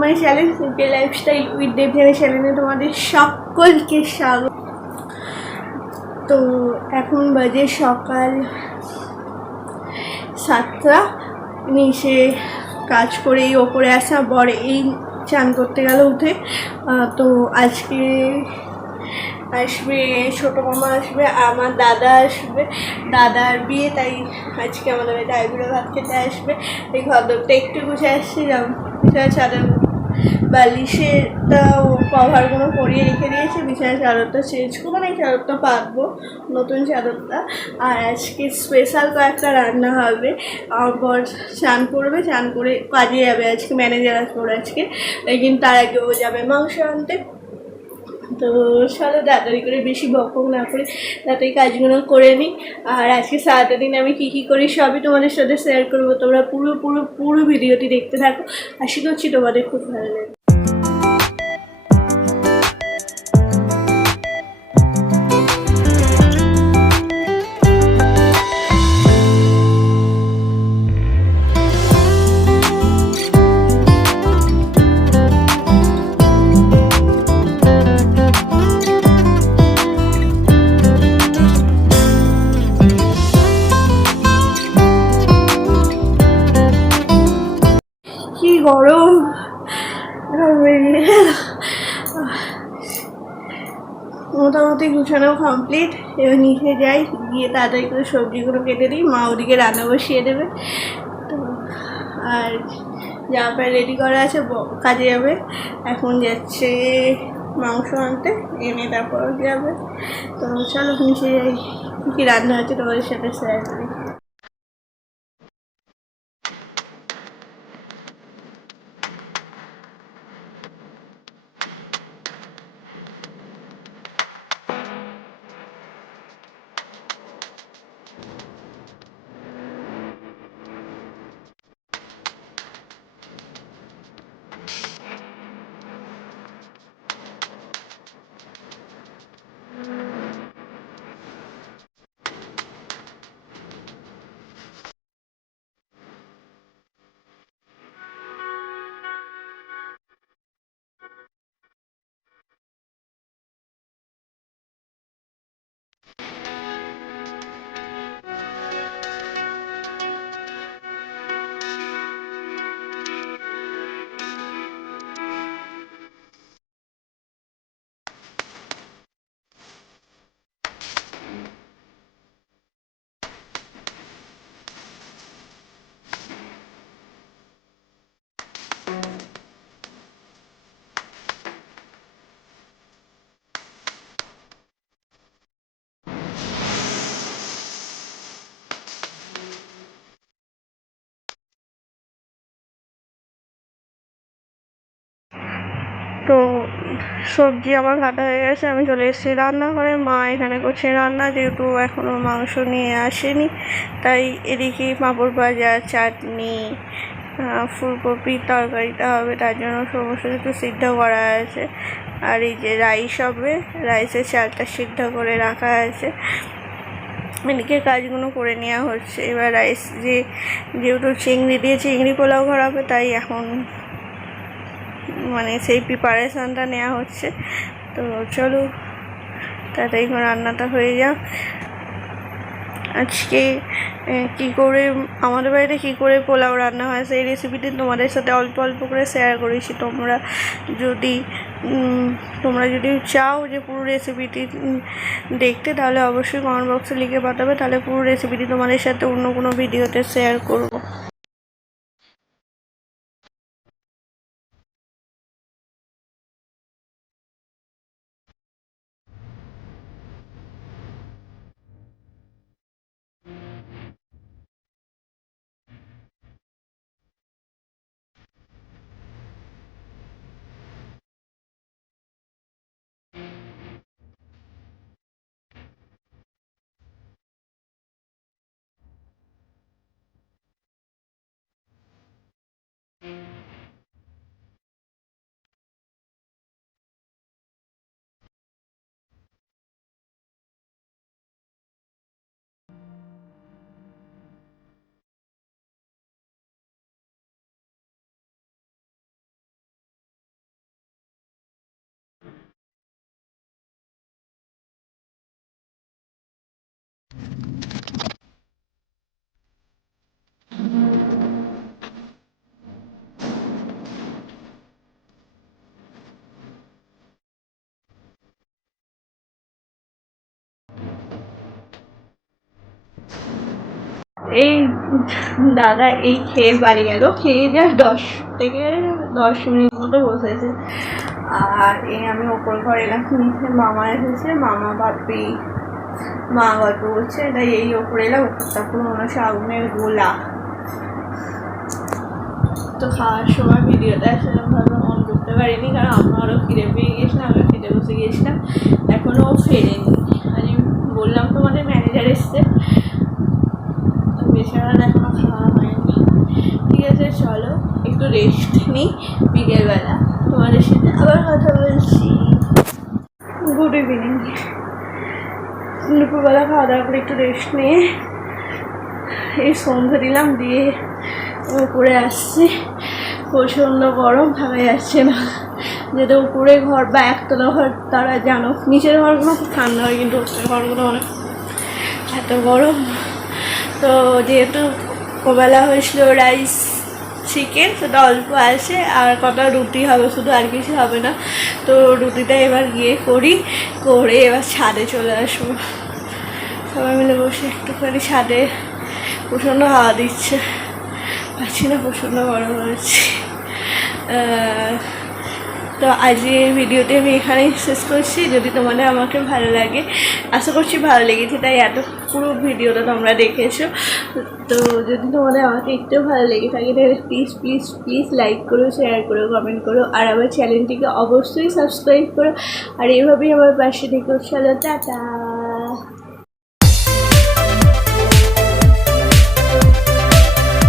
My channel simple lifestyle with Debjani চ্যানেলে তোমাদের সকলকে স্বাগত। তো এখন বাজে সকাল 7টা। নিচে কাজ করেই ওপরে আসা বর এই চান করতে গেল উঠে। তো আজকে আসবে ছোটো মামা আসবে, আমার দাদা আসবে, দাদার বিয়ে, তাই আজকে আমাদের বাড়িতে আইবুড়ো ভাত খেতে আসবে। এই ঘরটা একটু গুছে আসছিলাম, বিছানা চাদর বালিশেটা কভারগুলো পরিয়ে রেখে দিয়েছে, বিছানা চাদরটা চেঞ্জ করবো, মানে চাদরটা পাতবো নতুন চাদরটা। আর আজকে স্পেশাল কয়েকটা রান্না হবে। আমার বর চান করবে, চান করে কাজে যাবে, আজকে ম্যানেজার আসবে আজকে, তাই কিন্তু তার আগে ও যাবে মাংস আনতে। তো চলো তাড়াতাড়ি করে, বেশি বকবক না করে তাড়াতাড়ি কাজগুলো করে নিই। আর আজকে সারাটা দিন আমি কী করি সবই তোমাদের সাথে শেয়ার করবো। তোমরা পুরো ভিডিওটি দেখতে থাকো, আশা করছি তোমাদের খুব ভালো লাগে। কি গরম, মোটামুটি গুছানো কমপ্লিট। এবার নিচে যাই, গিয়ে তাড়াতাড়ি করে সবজিগুলো কেটে দিই, মা ওদিকে রান্না বসিয়ে দেবে। তো আর জামা প্যান্ট রেডি করা আছে, কাজে যাবে। এখন যাচ্ছে মাংস আনতে, এনে তারপর যাবে। তো চলো নিচে যাই, কী রান্না হচ্ছে তোমাদের সাথে শেয়ার করি। তো সবজি আমার কাটা হয়ে গেছে, আমি চলে এসেছি রান্নাঘরে। মা এখানে করছে রান্না, যেহেতু এখনও মাংস নিয়ে আসেনি, তাই এদিকে পাঁপড় ভাজা, চাটনি, ফুলকপির তরকারিটা হবে, তার জন্য সমস্ত কিছু সিদ্ধ করা আছে। আর এই যে রাইস হবে, রাইসের চালটা সিদ্ধ করে রাখা আছে, এদিকে কাজগুলো করে নেওয়া হচ্ছে। এবার রাইস যেহেতু চিংড়ি দিয়ে চিংড়ি পোলাও করা হবে, তাই এখন মানে সেই প্রিপারেশানটা নেওয়া হচ্ছে। তো চলো তাড়াতাড়ি রান্নাটা হয়ে যাক। আজকে কী করে আমাদের বাড়িতে কী করে পোলাও রান্না হয় সেই রেসিপিটি তোমাদের সাথে অল্প অল্প করে শেয়ার করেছি। তোমরা যদি চাও যে পুরো রেসিপিটি দেখতে, তাহলে অবশ্যই কমেন্ট বক্সে লিখে পাঠাবে, তাহলে পুরো রেসিপিটি তোমাদের সাথে অন্য কোনো ভিডিওতে শেয়ার করব। এই দাদা এই খেয়ে বাড়ি গেল, খেয়ে যা 10 থেকে 10 মিনিট মতো বসেছে। আর এই আমি ওপর ঘরে এলাম, নিচে মামা এসেছে, মামা বাপি মা গল্প করছে, তাই এই ওপরে এলাম। ওপরটা পুরো মনে হচ্ছে আগুনের গোলা। তো খাওয়ার সময় ভিডিওটা সেরকমভাবে অন করতে পারিনি, কারণ আমারও ফিরে পেয়ে গিয়েছিলাম, আমি খেতে বসে গিয়েছিলাম, এখনও ফেরেনি। আমি বললাম তোমাদের ম্যানেজার এসছে, তো বেচারা এখনও খাওয়া হয়নি। ঠিক আছে, চলো একটু রেস্ট নিই, বিকেলবেলা তোমাদের সাথে আবার কথা বলছি। Good evening. দুপুরবেলা খাওয়া দাওয়া করে একটু রেস্ট নিয়ে এই সন্ধ্যে দিলাম, দিয়ে উপরে আসছি। প্রচণ্ড গরম, ভাবা যাচ্ছে না, যেহেতু উপরে ঘর বা একতলা ঘর তারা জানো, নিচের ঘরগুলো খুব ঠান্ডা হয়, কিন্তু উপরের ঘরগুলো অনেক এত গরম। তো যেহেতু ওবেলা হয়েছিল রাইস চিকেন, সেটা অল্প আছে, আর কটা রুটি হবে শুধু, আর কিছু হবে না। তো রুটিটা এবার গিয়ে করে এবার ছাদে চলে আসবো। সবাই মিলে বসে একটুখানি ছাদে, প্রচণ্ড হাওয়া দিচ্ছে, পাচ্ছি না, প্রচণ্ড গরম হচ্ছে। তো আজকের ভিডিওটি আমি এখানেই শেষ করছি। যদি তোমাদের আমাকে ভালো লাগে, আশা করছি ভালো লেগেছে, তাই এত পুরো ভিডিওটা তোমরা দেখেছো। তো যদি তোমাদের আমাকে একটু ভালো লেগে থাকে, তাহলে প্লিজ প্লিজ প্লিজ লাইক করো, শেয়ার করো, কমেন্ট করো, আর আমার চ্যানেলটিকে অবশ্যই সাবস্ক্রাইব করো। আর এইভাবেই আমার পাশে থেকো। চলো, টাটা।